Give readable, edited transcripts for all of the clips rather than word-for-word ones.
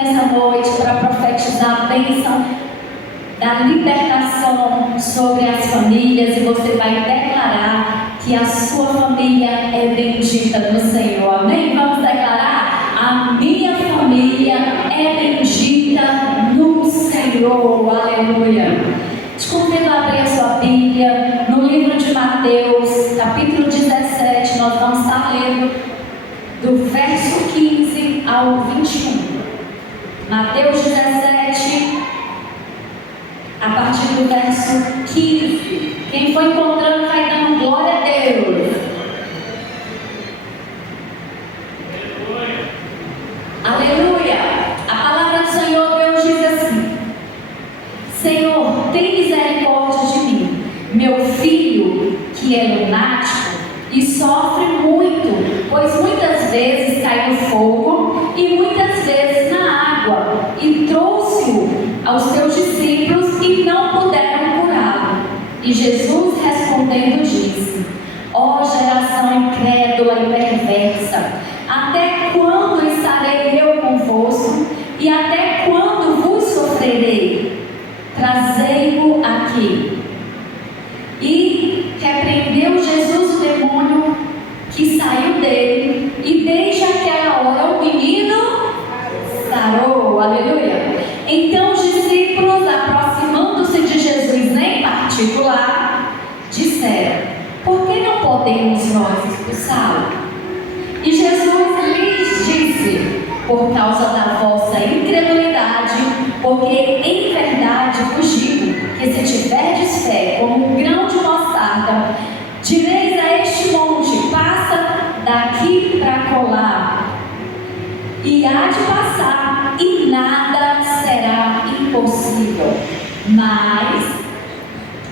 nessa noite para profetizar a bênção da libertação sobre as famílias, e você vai declarar que a sua família é bendita no Senhor. Amém? Vamos declarar: a minha família é bendita no Senhor. Aleluia. Te convido a abrir a sua Bíblia no livro de Mateus, capítulo 17. Nós vamos estar lendo do verso 15 ao 21. Mateus 17, a partir do verso 15. Quem foi encontrando vai dando glória a Deus. Aleluia. A palavra do Senhor, Deus diz assim: Senhor, tem misericórdia de mim, meu filho que é lunático e sofre muito, pois muitas vezes cai no fogo e muitas vezes na água, e trouxe-o aos seus discípulos e não puderam curá-lo. E Jesus respondendo disse: ó geração incrédula e perversa, até quando estarei eu convosco e até quando vos sofrerei? Trazei-o aqui. E repreendeu Jesus o demônio que saiu dele, e desde aquela hora o menino sarou. Aleluia. Então os discípulos, aproximando-se de Jesus em particular, disseram: por que não podemos nós expulsá-lo? E Jesus lhes disse: por causa da vossa incredulidade, porque em verdade vos digo que se tiverdes fé como um grão de mostarda, direis a este monte: passa daqui para colar, e há de passar, e nada será impossível. Mas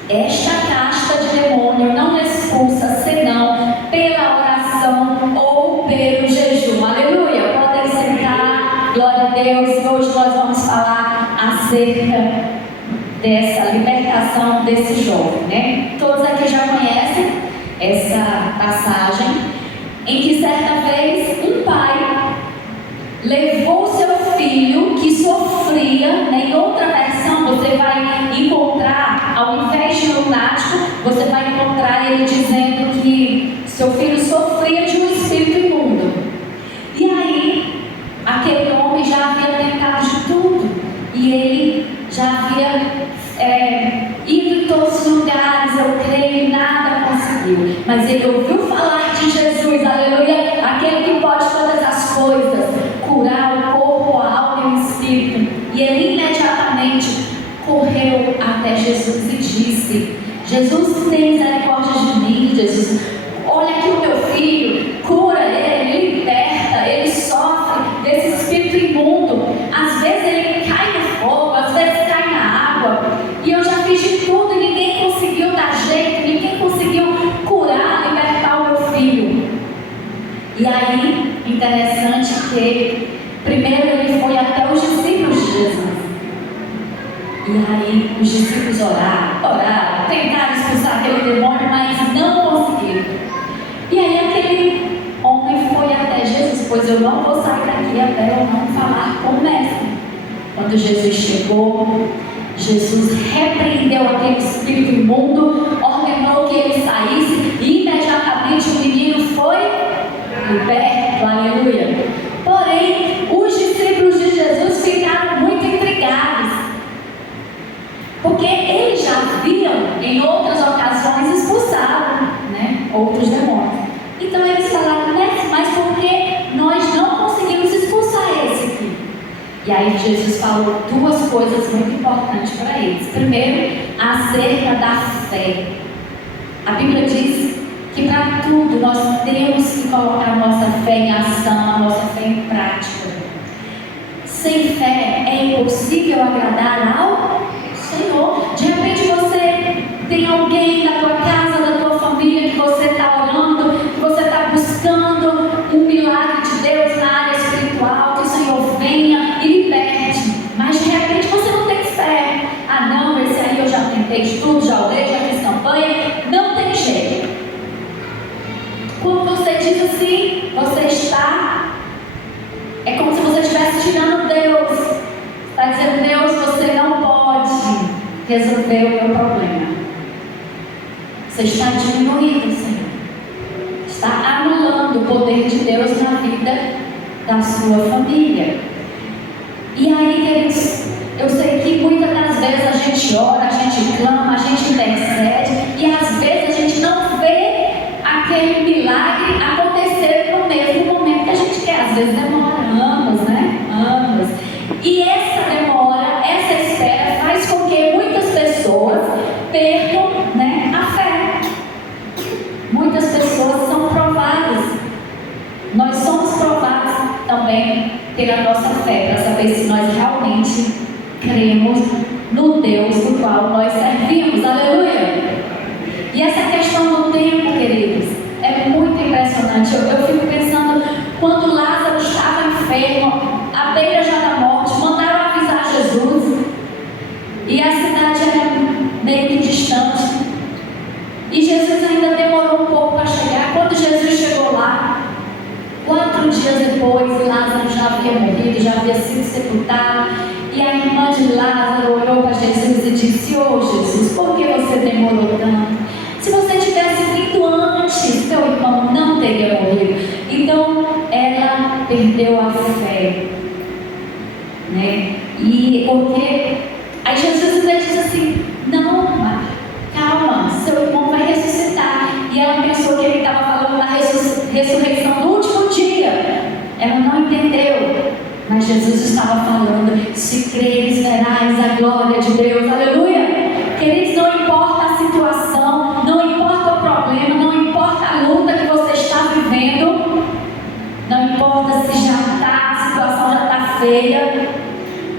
esta casta de demônio não expulsa senão pela oração ou pelo jejum. Aleluia. Podem sentar. Glória a Deus. Hoje nós vamos falar acerca dessa libertação desse jovem, né? Todos aqui já conhecem essa passagem em que certa vez um pai levou seu filho que sofria, né? Em outra versão você vai encontrar, ao invés de lunático, você vai encontrar ele dizendo que seu filho sofria de um espírito imundo. E aí, aquele homem já havia tentado de tudo, e ele já havia ido em todos os lugares, eu creio, e nada conseguiu. Mas ele ouviu falar de Jesus, aleluia, aquele que pode todas as coisas, curar o corpo, a alma e o espírito. E ele imediatamente correu até Jesus e disse: Jesus, tem misericórdia de mim. Jesus, olha aqui o teu filho, cura ele, liberta, ele sofre desse espírito imundo. Às vezes ele cai no fogo, às vezes cai na água, e eu já fiz de tudo e ninguém conseguiu dar jeito, ninguém conseguiu curar, libertar o meu filho. E aí, interessante que primeiro ele foi até os discípulos de Jesus. E aí os discípulos oraram, tentaram expulsar aquele demônio, mas não conseguiram. E aí aquele homem foi até Jesus: pois eu não vou sair daqui até eu não falar com o mestre. Quando Jesus chegou, Jesus repreendeu aquele espírito imundo, ordenou que ele saísse, e imediatamente o menino foi liberto. Aleluia. Porém, os discípulos de Jesus ficaram muito intrigados, porque eles já haviam em outras ocasiões expulsado, né, outros demônios. Então eles falaram: mas por que nós não conseguimos expulsar esse aqui? E aí Jesus falou duas coisas muito importantes para eles. Primeiro, acerca da fé. A Bíblia diz que para tudo nós temos que colocar a nossa fé em ação, a nossa fé em prática. Sem fé é impossível agradar ao Senhor. De repente você tem alguém na tua casa, da tua família, que você está orando, que você está buscando um milagre de Deus na área espiritual, que o Senhor venha e liberte, mas de repente você não tem fé. Ah não, esse aí eu já tentei de tudo, já orei, já fiz campanha, não tem jeito. Quando você diz assim, você está, é como se você estivesse tirando Deus resolver o meu problema. Você está diminuindo, Senhor. Está anulando o poder de Deus na vida da sua família. E aí, queridos, eu sei que muitas das vezes a gente ora, a gente clama, a gente intercede, e às vezes a gente não vê aquele milagre acontecer no mesmo momento que a gente quer. Às vezes demora anos, né? Anos. E essa demora, essa espera faz com que muitas pessoas percam, né, a fé. Muitas pessoas são provadas. Nós somos provados também pela nossa fé, para saber se nós realmente cremos no Deus do qual nós servimos. Aleluia! E essa questão do tempo, queridos, é muito impressionante. Eu fico pensando, quando Lázaro estava enfermo, à beira já da morte, mandaram avisar Jesus, e a cidade era meio que distante, e Jesus ainda demorou um pouco para chegar. Quando Jesus chegou lá, 4 dias depois, Lázaro já havia morrido, já havia sido sepultado. E a irmã de Lázaro olhou para Jesus e disse: "Ô Jesus, por que você demorou tanto? Se você tivesse vindo antes, teu irmão não teria morrido." Então ela perdeu a fé, né? E porque aí Jesus ainda disse assim: "Não, calma, seu irmão vai ressuscitar." E ela pensou que ele estava falando da ressurreição do último dia. Ela não entendeu, mas Jesus estava falando: "Se creres, verás a glória de Deus." Aleluia! Queridos, não importa a situação, não importa o problema, não importa a luta que você está vivendo, não importa se a situação já está feia,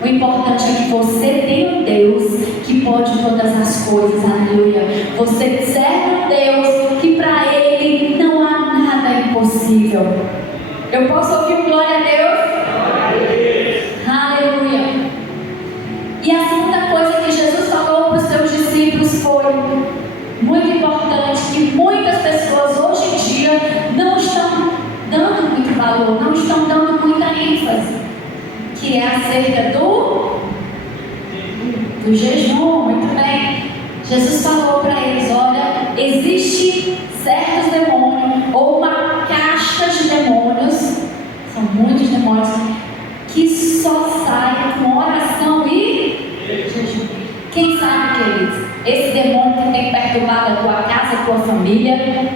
o importante é que você tem um Deus que pode todas as coisas. Aleluia! Você serve um Deus que para Ele não há nada impossível. Eu posso ouvir glória a Deus? Aleluia! E a segunda coisa que Jesus falou para os seus discípulos foi muito importante, que muitas pessoas hoje em dia não estão dando muito valor, não estão dando muita ênfase, que é acerca do jejum. Muito bem. Jesus falou para eles: "Olha, existe certos demônios, ou uma casta de demônios, são muitos demônios, que só saem com oração e jejum." Quem sabe, queridos, esse demônio que tem perturbado a tua casa, a tua família,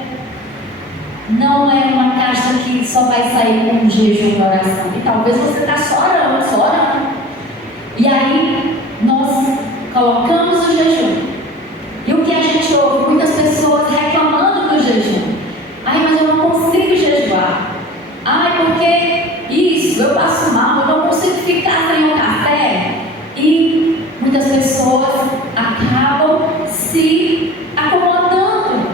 não é uma casta que só vai sair com jejum e oração. E talvez você está só orando, só orando. E aí nós colocamos o jejum. E o que a gente ouve? Muitas pessoas reclamando do jejum. "Ai, mas eu não consigo jejuar. Ai, porque isso, eu passo mal, eu não consigo ficar sem um café." E muitas pessoas acabam se acomodando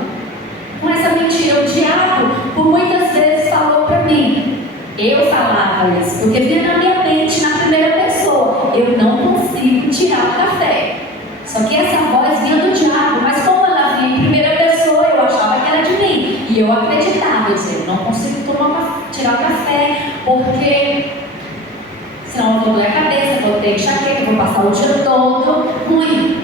com essa mentira. O diabo, por muitas vezes, falou para mim, eu falava isso, porque vinha na minha mente, na primeira pessoa: "Eu não consigo tirar o café." Só que essa voz vinha do diabo, mas como ela vinha em primeira pessoa, eu achava que era de mim. E eu acreditava, eu dizia: "Eu não consigo tirar o café, porque senão eu vou doer a cabeça, vou ter enxaqueca, vou passar o dia todo ruim."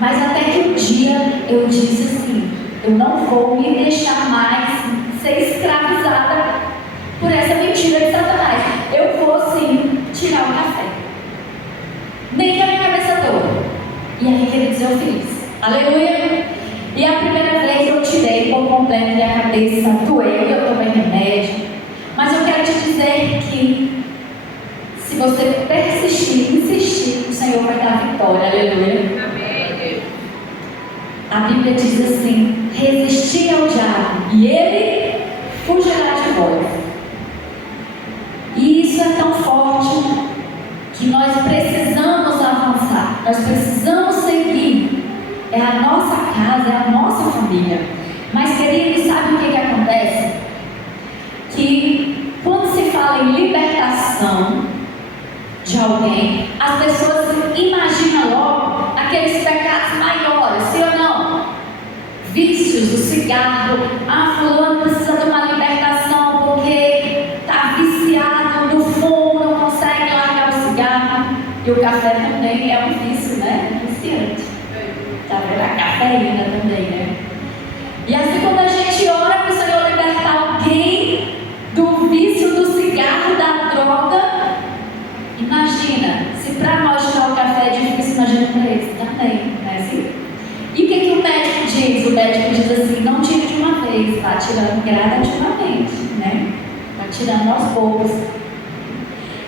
Mas até que um dia eu disse assim: "Eu não vou me deixar mais ser escravizada por essa mentira de Satanás. Eu vou sim tirar o café, nem que a minha cabeça doa." E aí, queridos, eu fiz. Aleluia! E a primeira vez eu tirei por completo, minha cabeça doeu, eu tomei remédio. Mas eu quero te dizer que se você persistir, insistir, o Senhor vai dar vitória. Aleluia! Amém. A Bíblia diz assim: "Resisti ao diabo e ele fugirá de vós." E isso é tão forte que nós precisamos avançar, nós precisamos seguir. É a nossa casa, é a nossa família. Mas, queridos, sabe o que acontece? Que quando se fala em libertação de alguém, as pessoas imaginam logo aqueles pecados maiores, sim ou não? Vícios do cigarro. "Ah, fulano precisa de uma libertação porque está viciado no fumo, não consegue largar o cigarro." E o café também é um vício, né? viciante. Tá vendo? A cafeína também, né? E assim, quando a gente ora para o Senhor libertar alguém do vício do cigarro, da droga, imagina, se para nós tirar o café é difícil, imagina para eles também, não é assim? E o que o médico diz? O médico diz assim: não tire de uma vez, vá tirando gradativamente, né? Vá tirando aos poucos.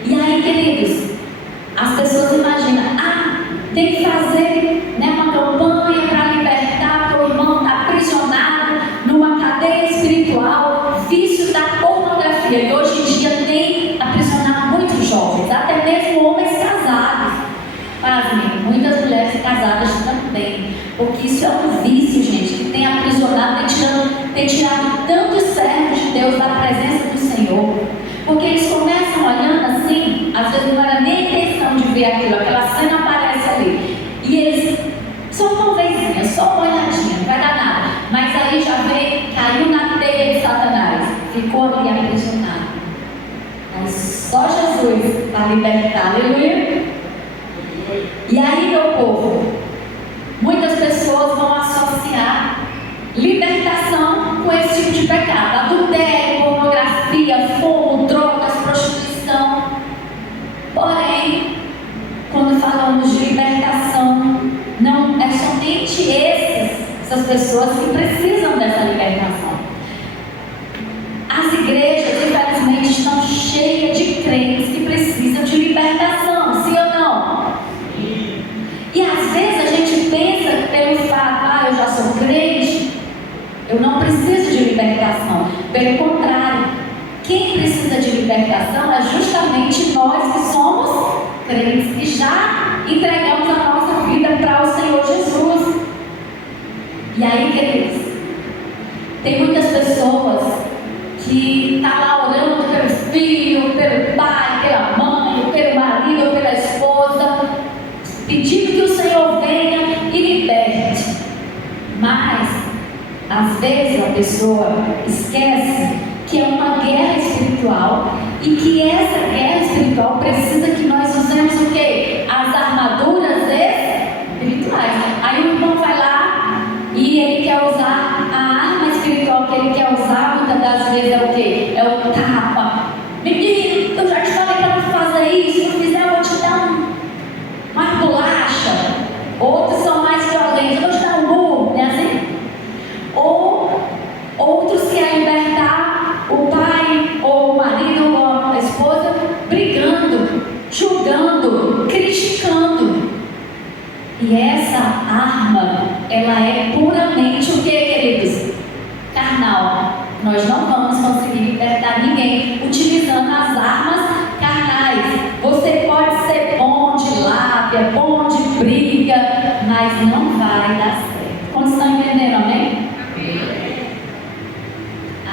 E aí, queridos, as pessoas imaginam, tem que fazer, né, uma campanha para libertar, porque o irmão está aprisionado numa cadeia espiritual, vício da pornografia. E hoje em dia tem aprisionado muitos jovens, até mesmo homens casados. Pasmem, muitas mulheres casadas também, porque isso é um vício, gente, que tem aprisionado, tem tirado tantos servos de Deus da presença do Senhor. Porque eles começam olhando assim, às vezes não era nem intenção de ver aquilo, aquela cena aparece ali. E eles, só uma vezinha, só uma olhadinha, não vai dar nada. Mas aí já veio, caiu na teia de Satanás, ficou ali aprisionado. Aí só Jesus para libertar, aleluia. E aí, meu povo, muitas pessoas vão associar libertação com esse tipo de pecado: adultério, pornografia, fumo, drogas, prostituição. Porém, quando falamos de libertação, não é somente essas pessoas que precisam dessa libertação. As igrejas, infelizmente, estão cheias de crentes que precisam de libertação, sim ou não? E às vezes a gente pensa pelo fato, eu já sou crente, eu não preciso de libertação. Pelo contrário, quem precisa de libertação é justamente nós que somos crentes, que já entregamos a nossa vida para o Senhor Jesus. E aí, queridos, tem muitas pessoas que estão lá orando pelo filho, pelo pai, pela mãe, pelo marido, pela esposa, pedindo que o Senhor venha e liberte. Mas às vezes a pessoa esquece que é uma guerra espiritual e que essa guerra espiritual precisa que nós usemos o quê? As armaduras espirituais. Aí o irmão vai lá e ele quer usar a arma espiritual que ele quer usar, muitas das vezes é o quê? É o tapa. Menino, eu já te falei para não fazer isso, se não fizer eu vou te dar uma bolacha. Outros são mais violentos, eu vou te dar um burro, não é assim? Ou outros querem libertar o pai, ou o marido, ou a esposa, brigando, julgando, criticando. E essa arma, ela é puramente o que, queridos? Carnal. Nós não vamos conseguir libertar ninguém utilizando as armas carnais. Você pode ser bom de lábia, bom de briga, mas não vai dar certo. Quantos estão entendendo, amém?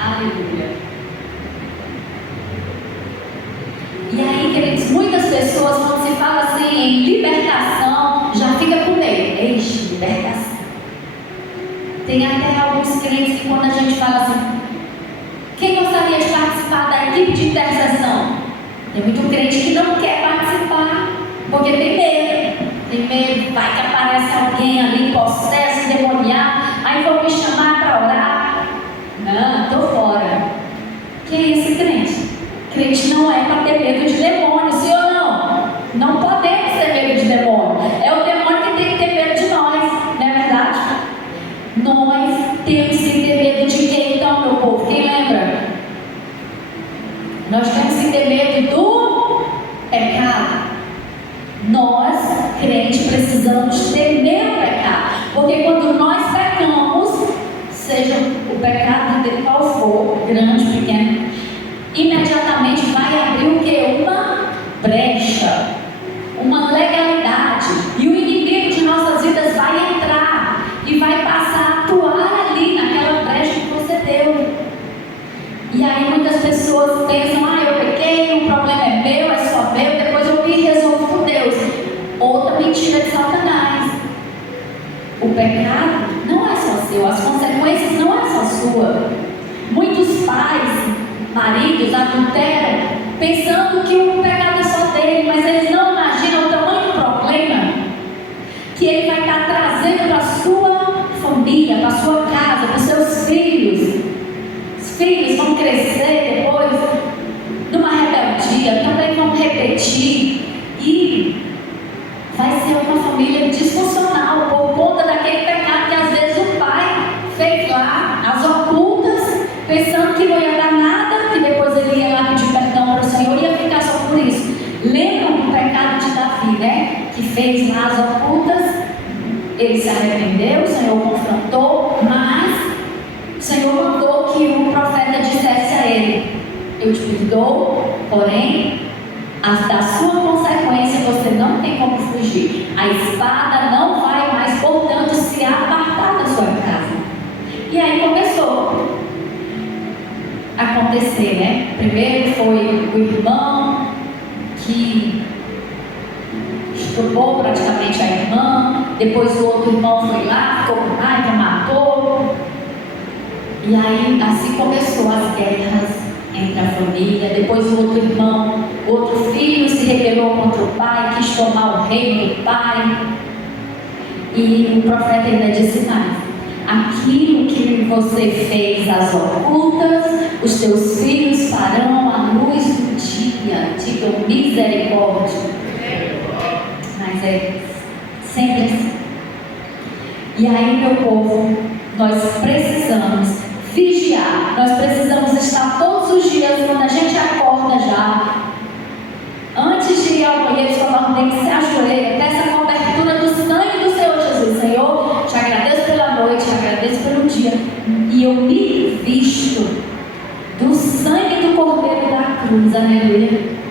Aleluia. E aí, queridos, muitas pessoas, quando se fala assim em libertação, já fica com medo. Eixe, libertação. Tem até alguns crentes que quando a gente fala assim, quem gostaria de participar da equipe de intercessão? Tem muito crente que não quer participar, porque tem medo. Tem medo, vai que aparece alguém ali, possesso, endemoniado, aí vão me chamar para orar. Não, estou fora. Que é esse crente? Crente não é para ter medo de demônio, sim ou não? Não podemos ter medo de demônio. É o demônio que tem que ter medo de nós, não é verdade? Nós temos que ter medo de quem então, meu povo? Quem lembra? Nós temos que ter medo do pecado. Nós, crentes, precisamos temer o pecado. Porque quando nós pecamos, seja o pecado de qual for, grande, pequeno, imediatamente vai abrir o que? Uma brecha, uma legalidade. E o inimigo de nossas vidas vai entrar e vai passar a atuar ali naquela brecha que você deu. E aí muitas pessoas pensam, eu pequei, o problema é meu, é só meu, depois eu me resolvo com Deus. Outra mentira de Satanás. O pecado não é só seu, as consequências não é só sua. Muitos pais, maridos, adulteram, pensando que o pecado é só dele, mas eles não imaginam o tamanho do problema que ele vai lembram do pecado de Davi, né? Que fez lá as ocultas. Ele se arrependeu, o Senhor confrontou, mas o Senhor mandou que o profeta dissesse a ele: eu te perdoo, porém, da sua consequência você não tem como fugir. A espada não vai mais, portanto, se apartar da sua casa. E aí começou a acontecer, né? Primeiro foi o irmão que estuprou praticamente a irmã, depois o outro irmão foi lá, ficou com raiva, matou. E aí assim começou as guerras entre a família. Depois o outro irmão, o outro filho se rebelou contra o pai, quis tomar o reino do pai. E o profeta ainda disse mais: aquilo que você fez às ocultas, os teus filhos farão à luz do dia. Digam misericórdia. Mas é sempre assim. E aí, meu povo, nós precisamos vigiar. Nós precisamos estar todos os dias, quando a gente acorda já, antes de ir ao banheiro, escovar o dente, se ajoelha, peça a cobertura do sangue do Senhor Jesus. Senhor, te agradeço pela noite, te agradeço pelo dia, e eu me visto do sangue do Cordeiro da cruz, aleluia.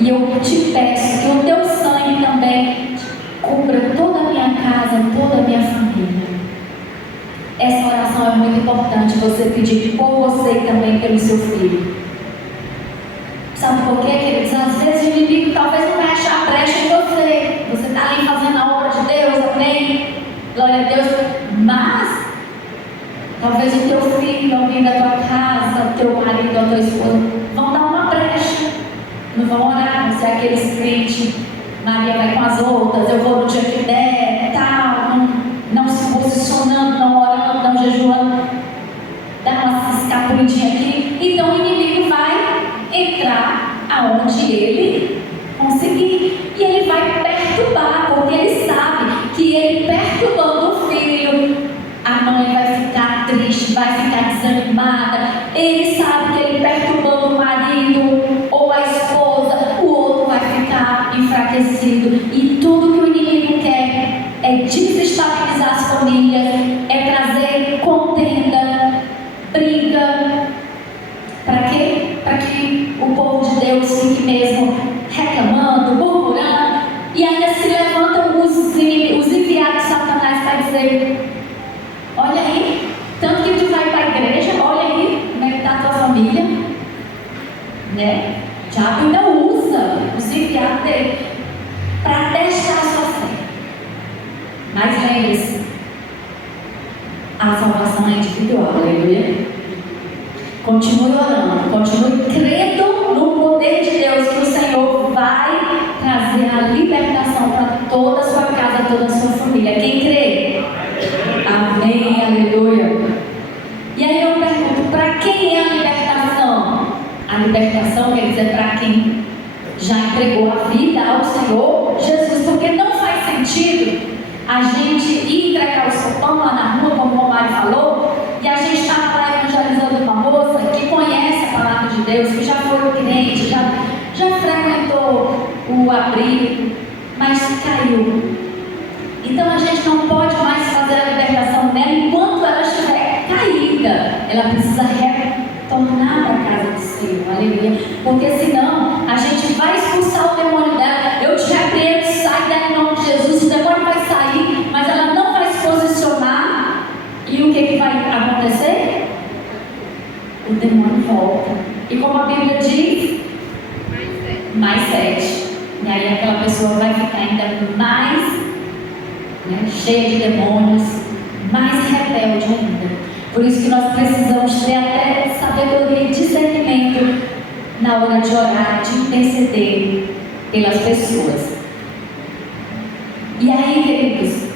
E eu te peço que o teu sangue também cubra toda a minha casa, toda a minha família. Essa oração é muito importante, você pedir por você e também pelo seu filho. Sabe por quê, queridos? Às vezes o inimigo talvez não vai achar brecha em você. Você está ali fazendo a obra de Deus, amém? Glória a Deus. Mas talvez o teu filho, alguém da tua casa, o teu marido, a tua esposa, vão dar uma brecha. Não vão orar, você é aqueles crentes, Maria vai com as outras, eu vou no dia que der, tal, não se posicionando, não orando, não jejuando, dá uma escapulidinha aqui. Então o inimigo vai entrar aonde ele conseguir, e ele vai perturbar, porque ele sabe que ele perturbando o filho, a mãe vai ficar triste, vai ficar desanimada. Ele sabe que ele perturbando o marido ou a esposa, o outro vai ficar enfraquecido. E tudo que o inimigo quer é desestabilizar as famílias, é trazer contenda, briga. Para quê? Para que o povo de Deus fique mesmo reclamando, murmurando, e ainda se levantam os enviados de Satanás para dizer: olha aí, tanto que tu vai para a igreja, olha aí como é que está a tua família, né? O diabo ainda usa os enviados dele para testar a sua fé. Mas lembre-se, a salvação é individual, aleluia. Continue orando, continue crendo no poder de Deus, que o Senhor vai trazer a libertação para toda a sua casa, toda a sua família. Quem crê? Amém, aleluia. E aí eu pergunto: para quem é a libertação? A libertação quer dizer para quem já entregou a vida ao Senhor Jesus, porque não faz sentido a gente ir entregar o seu pão lá na rua, como o Romário falou, e a gente está lá evangelizando uma moça que conhece a palavra de Deus, que já foi crente, já frequentou o abrigo, mas caiu. Então a gente não pode mais fazer a libertação dela enquanto ela estiver caída. Ela precisa retornar para a casa do Senhor, aleluia. Porque senão a gente vai expulsar o demônio dela. Eu te repreendo, sai dela em nome de Jesus. O demônio vai sair, mas ela não vai se posicionar. E o que vai acontecer? O demônio volta. E como a Bíblia diz, mais 7. E aí aquela pessoa vai ficar ainda mais, cheia de demônios, mais rebelde ainda. Por isso que nós precisamos ter até sabedoria e discernimento na hora de orar, de interceder pelas pessoas. E aí, queridos,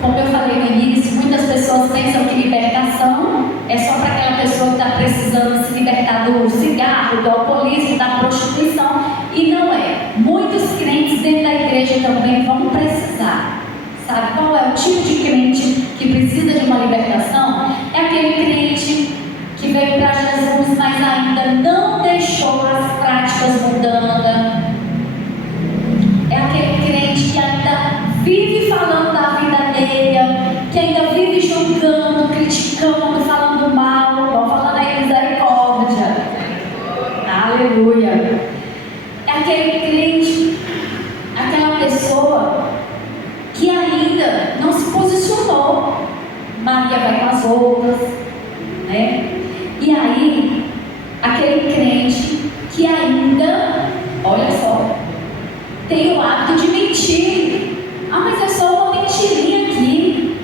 como eu falei no início, muitas pessoas pensam que libertação é só para aquela pessoa que está precisando se libertar do cigarro, do alcoolismo, da prostituição, e não é. Muitos crentes dentro da igreja também vão precisar. Sabe qual é o tipo de crente que precisa de uma libertação? É aquele crente que veio para Jesus, mas ainda não deixou as práticas mundanas aquele crente, aquela pessoa que ainda não se posicionou. Maria vai com as outras, né? E aí, aquele crente que ainda, olha só, tem o hábito de mentir. Ah, mas é só uma mentirinha aqui,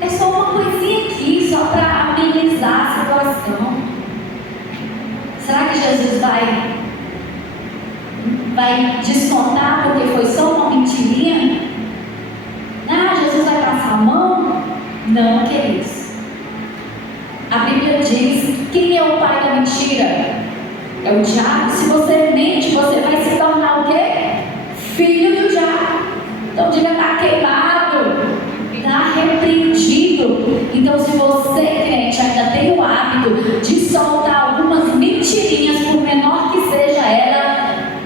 é só uma coisinha aqui, só para amenizar a situação. Será que Jesus vai descontar porque foi só uma mentirinha? Ah, Jesus vai passar a mão? Não, queridos. A Bíblia diz: quem é o pai da mentira? É o diabo. Se você mente, você vai se tornar o quê? Filho do diabo. Então diga: está queimado, está repreendido. Então, se você, crente, ainda tem o hábito de soltar algumas mentirinhas, por menor que seja ela,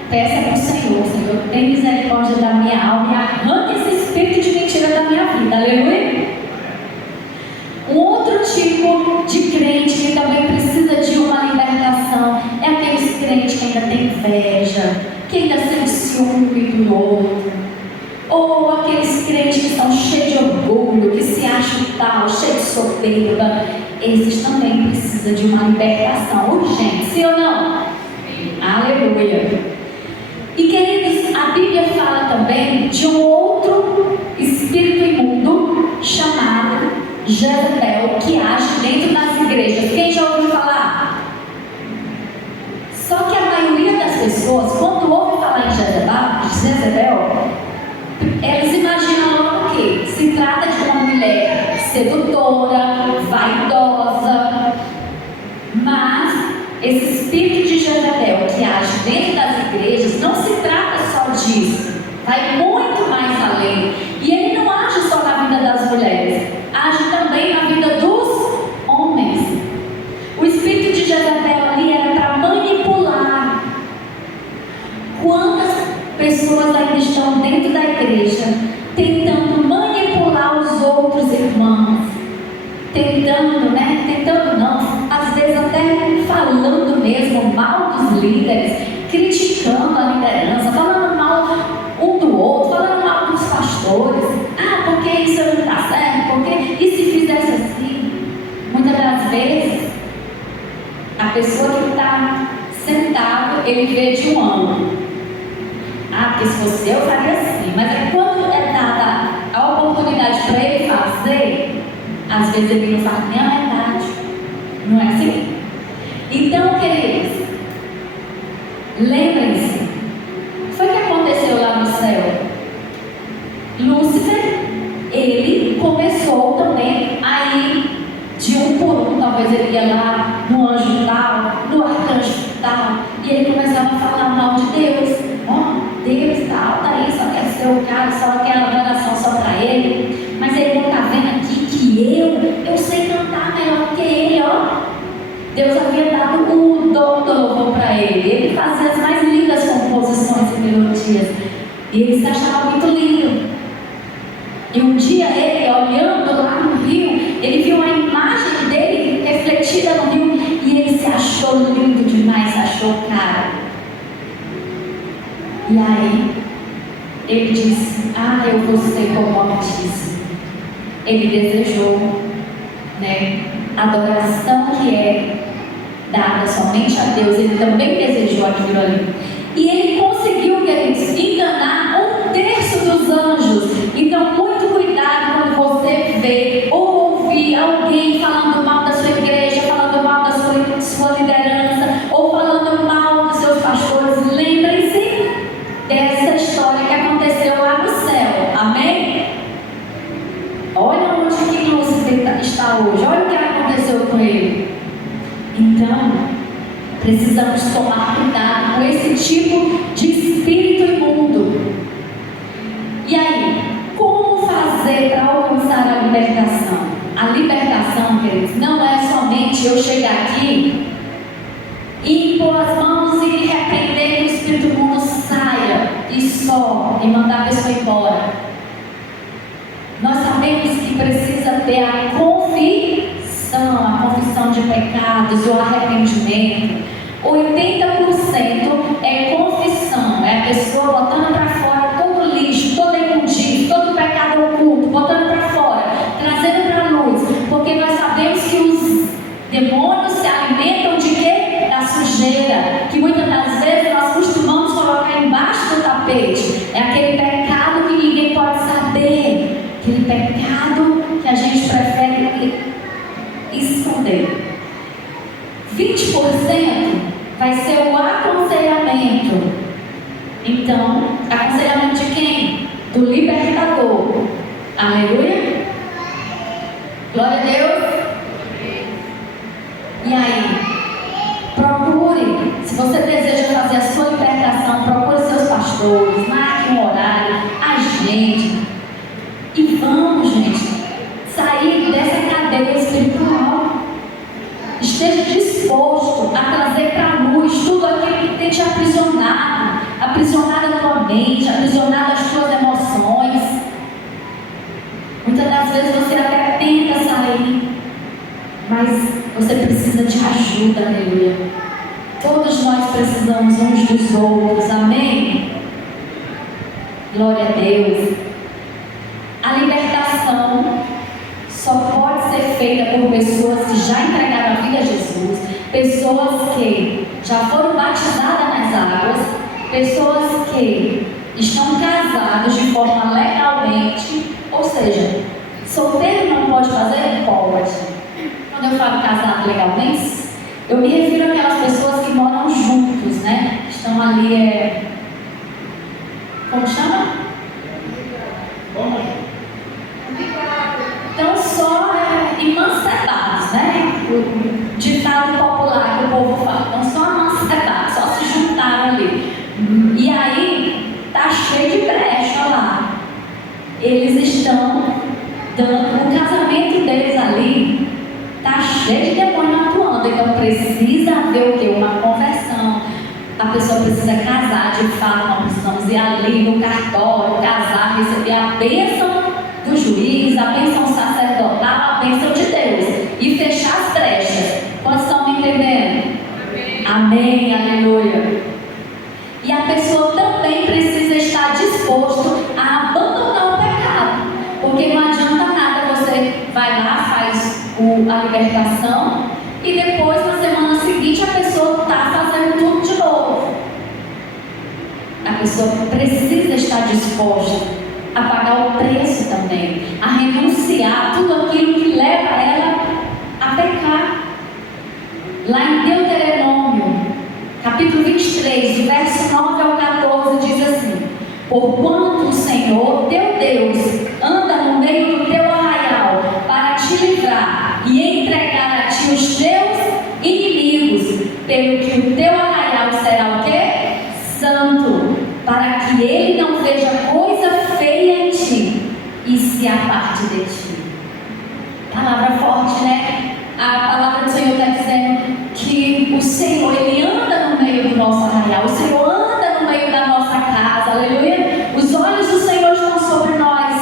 peça para o Senhor: Senhor, tem misericórdia da minha alma e arranca esse espírito de mentira da minha vida. Aleluia. Um outro tipo de crente que também precisa de uma libertação é aqueles crentes que ainda tem inveja, que ainda sente ciúme do outro, ou aqueles crentes que estão cheios de orgulho, que se acham tal, cheios de soberba. Esses também precisam de uma libertação urgente, sim ou não? Aleluia. E queridos, a Bíblia fala também de um outro espírito imundo chamado Jezabel, que age dentro das igrejas. Quem já ouviu falar? Só que a maioria das pessoas, quando ouve falar em Jezabel, elas imaginam logo o quê? Se trata de uma mulher sedutora, vaidosa. Mas esse espírito de Jezabel que age dentro das igrejas não se trata só disso, vai muito mais além. E ele não age só na vida das mulheres, age também na vida dos homens. O espírito de Jezabel ali era para manipular. Quantas pessoas ainda estão dentro da igreja tentando manipular os outros irmãos? Tentando não, às vezes até falando mesmo mal dos líderes, criticando a liderança, falando mal um do outro, falando mal dos pastores. Ah, porque isso não está certo? Porque e se fizesse assim? Muitas das vezes a pessoa que está sentada, ele vê de um ângulo. Ah, porque se fosse eu faria assim. Mas é quando é dada a oportunidade para ele fazer, às vezes ele não faz nem a verdade. Não é assim? Então, queridos, lembrem-se, foi o que aconteceu lá no céu. Lúcifer, ele começou também a ir de um por um. Talvez ele ia lá no anjo tal, no arcanjo tal, e ele começava a falar mal de Deus. Deus tal, daí só quer ser o cara, só quer a adoração só para ele. Mas ele não está vendo aqui que eu sei cantar melhor que ele, ó. Deus havia dado o dom do louvor para ele. Ele fazia as mais lindas composições e melodias. E ele se achava muito lindo. E um dia ele, olhando lá no rio, ele viu a imagem dele refletida no rio. E ele se achou lindo demais, se achou cara. E aí, ele disse: ah, eu vou ser como o Altíssimo. Ele desejou, adoração que é dada somente a Deus. Ele também desejou aquilo ali. E ele conseguiu, queridos, enganar 1/3 dos anjos. Então, muito cuidado quando você vê ou ouvir alguém falando mal da sua igreja, falando mal da sua liderança, ou falando mal dos seus pastores. Lembre-se dessa história que aconteceu lá no céu. Amém? Olha onde que Lúcifer está hoje. Olha o que aconteceu com ele. Então, precisamos tomar cuidado com esse tipo de espírito imundo. E aí, como fazer para alcançar a libertação? A libertação, queridos, não é somente eu chegar aqui e impor as mãos e repreender que o espírito imundo saia e só, e mandar a pessoa embora. Nós sabemos que precisa ter a confissão de pecados, o arrependimento. 80% é confissão. Então, aconselhamento de quem? Do libertador. Aleluia? Glória a Deus. E aí? Procure, se você deseja fazer a sua libertação, procure seus pastores, marque um horário, agende. E vamos, gente, sair dessa cadeia espiritual. Esteja disposto a trazer para a luz tudo aquilo que tem te aprisionado a tua mente, aprisionado as tuas emoções. Muitas das vezes você até tenta sair, mas você precisa de ajuda, aleluia. Todos nós precisamos uns dos outros, amém? Glória a Deus. A libertação só pode ser feita por pessoas que já entregaram a vida a Jesus, pessoas que já foram batizadas nas águas, pessoas que estão casados de forma legalmente, ou seja, solteiro não pode fazer? Pode. Quando eu falo casado legalmente, eu me refiro àquelas pessoas que moram juntos, né? Estão ali, como chama? Então só emancebados, né? O ditado popular que o povo fala. Então só emancebados, só se juntaram ali. E aí tá cheio de brecha lá. Eles estão dando, o casamento deles ali tá cheio de demônio atuando. Então precisa haver o quê? Uma conversão. A pessoa precisa casar de fato. Nós precisamos ir ali no cartório, casar, receber a bênção do juiz, a bênção sacerdotal, a bênção de Deus e fechar as brechas. Quantos estão me entendendo? Amém, aleluia. E a pessoa também precisa estar disposto a abandonar o pecado, porque não adianta nada você vai lá, faz a libertação e depois na semana seguinte a pessoa está fazendo tudo de novo. A pessoa precisa estar disposta a pagar o preço também, a renunciar tudo aquilo que leva ela a pecar. Lá em Deuteronômio, capítulo 23, do verso 9 ao 14, diz assim: porquanto o Senhor, teu Deus, anda no meio do teu arraial para te livrar e entregar a ti os teus inimigos, pelo que o teu arraial será o quê? Santo, para que ele não veja coisa feia em ti e se aparte de ti. Palavra forte, né? A palavra do Senhor está dizendo que o Senhor, Ele anda no meio do nosso arraial, o Senhor anda no meio da nossa casa, aleluia. Os olhos do Senhor estão sobre nós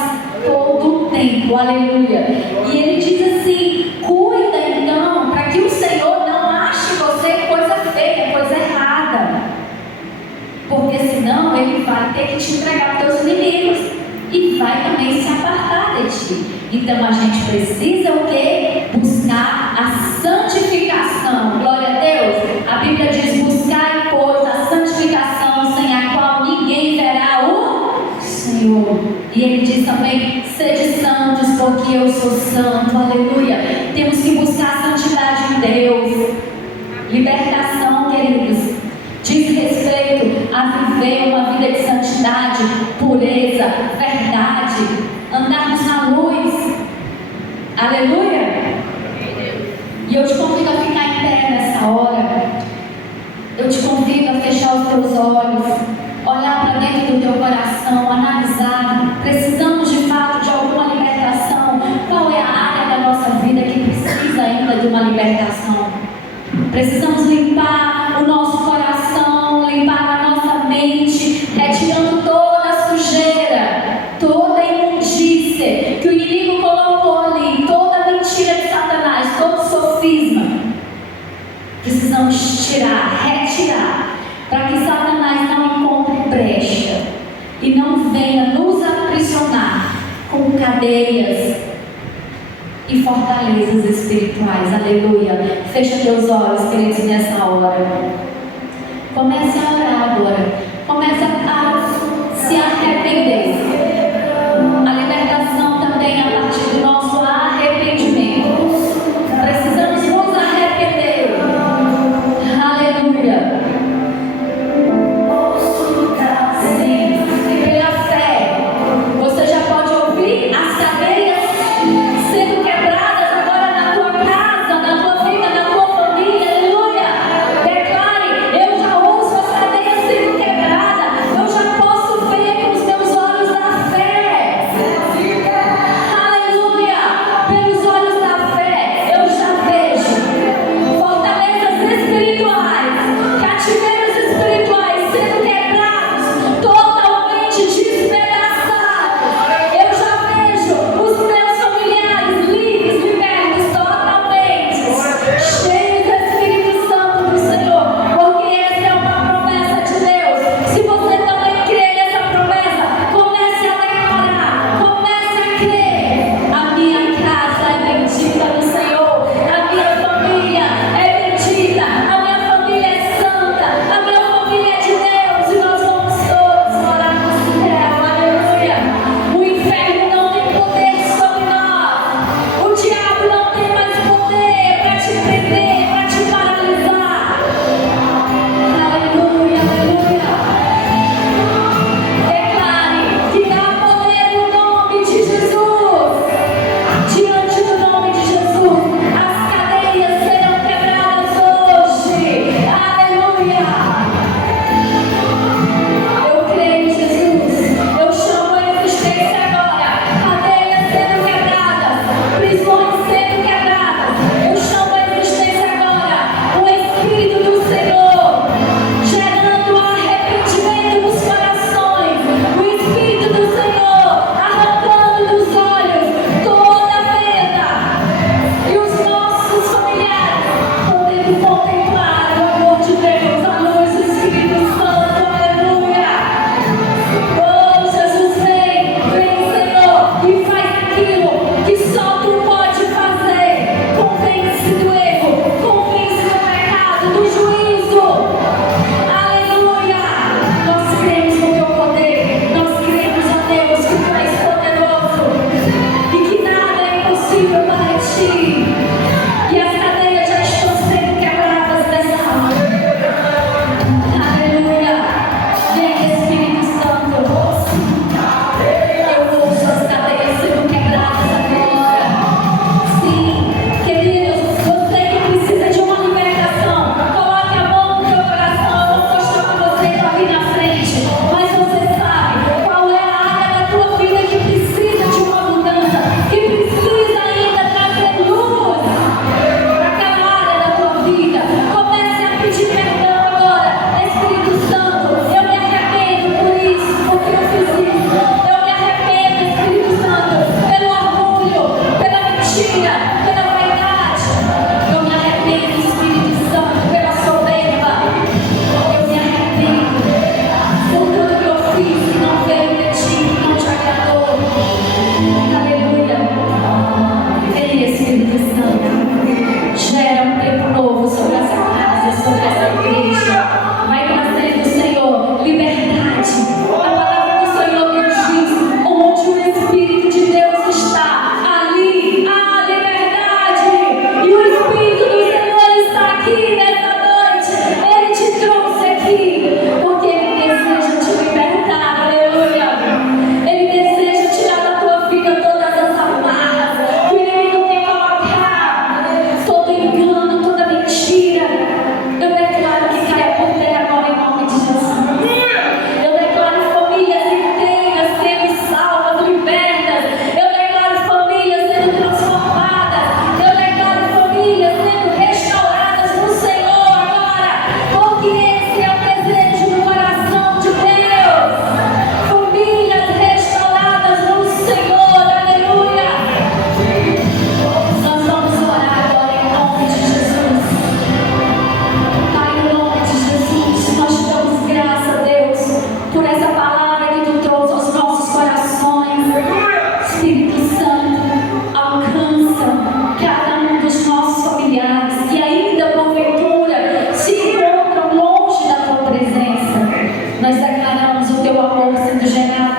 todo o tempo, aleluia. E Ele diz assim: cuida então, para que o Senhor não ache você coisa feia, coisa errada, porque senão Ele vai ter que te entregar para os teus inimigos e vai também se apartar de ti. Então a gente precisa o quê? Buscar a santificação. Glória a Deus. A Bíblia diz: buscar, pois, a santificação, sem a qual ninguém verá o Senhor. E Ele diz também: sede santos, porque eu sou santo. Aleluia. Temos que buscar a santidade em Deus. Libertação, queridos, diz respeito a viver uma vida de santidade, pureza, verdade, andarmos na luz. Aleluia. E eu te convido a ficar em pé nessa hora. Eu te convido a fechar os teus olhos, olhar para dentro do teu coração, analisar. Precisamos de fato de alguma libertação. Qual é a área da nossa vida que precisa ainda de uma libertação? Precisamos limpar o nosso coração, limpar a nossa mente, retirando toda a sujeira, toda a imundície que o inimigo colocou ali, toda a mentira de Satanás, todo o sofisma. Precisamos tirar, retirar, para que Satanás não encontre brecha e não venha nos aprisionar com cadeias e fortalezas espirituais. Aleluia. Fecha teus olhos, queridos, nessa hora. Comece a orar agora. Comece a se arrepender. A libertação também a partir do nosso arrependimento. Precisamos nos arrepender. Aleluia.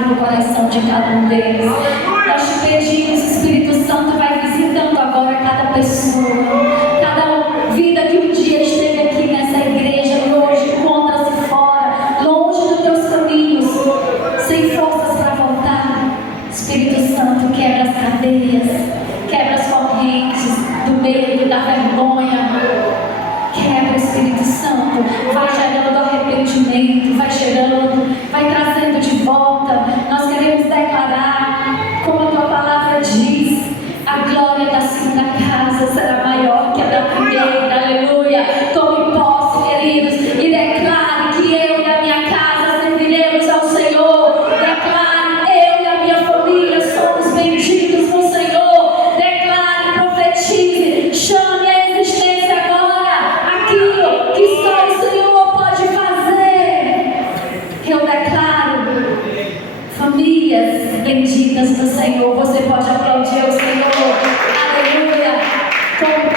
guarde no coração de cada um deles. Nós te pedimos, Espírito Santo, vai visitando agora cada pessoa, cada vida que um dia esteve aqui nessa igreja e hoje encontra-se fora, longe dos teus caminhos, sem forças para voltar. Espírito Santo, quebra as cadeias, quebra as correntes do medo, da vergonha. Quebra, Espírito Santo, vai gerando arrependimento, vai gerando, vai trazendo de volta. Nós queremos declarar, como a tua palavra diz, a glória da segunda casa será maior que a da primeira. Aleluia. Tome posse, queridos, e declare que eu e a minha casa serviremos ao Senhor. Declare, eu e a minha família somos benditos no Senhor. Declare, profetize, chame a existência agora aquilo que só o Senhor pode fazer. Eu declaro famílias benditas do Senhor.